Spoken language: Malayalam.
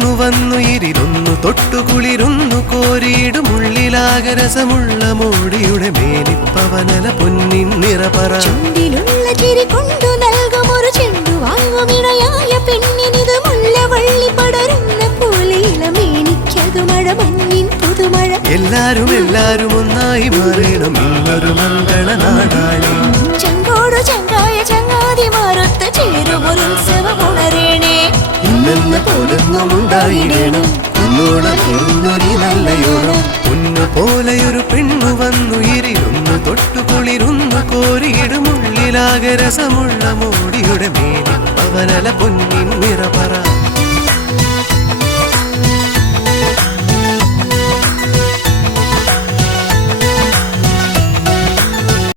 പെണ്ണു വന്നു ഇരുന്നു തൊട്ടുകുളിരുന്നു കോരിയിടുമുള്ളിലാകെ രസമുള്ള മോടിയുടെ മേനിപ്പവനല പൊന്നിൻ നിറപറ ചുണ്ടിലുള്ള ചിരി കൊണ്ടു നൽകും ഒരു ചെണ്ടു വാങ്ങുമിണയായ പെണ്ണിനിത് മുല്ലവള്ളി പടരുന്ന പോലെ ഇളമേനിക്കതു മഴ മഞ്ഞിൻ പുതുമഴ എല്ലാരും ഒന്നായി മാറണം ഇന്നൊരു മംഗള നാടാണ് ചങ്കോടു ചങ്കായ ചങ്ങാതിമാരൊത്ത് ചേരുമൊരു ഉത്സവമുണരേണേ ഇന്നെന്ന പോലൊന്നും ഉണ്ടായിടണം കുന്നോടൊരു നല്ലയോണം പൊന്നു പോലെയൊരു പെണ്ണു വന്നു ഇരുന്നു തൊട്ടുകുളിരുന്നു കോരിയിടുമുള്ളിലാകെ രസമുള്ള മോടിയുടെ മേനി പവനല പൊന്നിൻ നിറപറ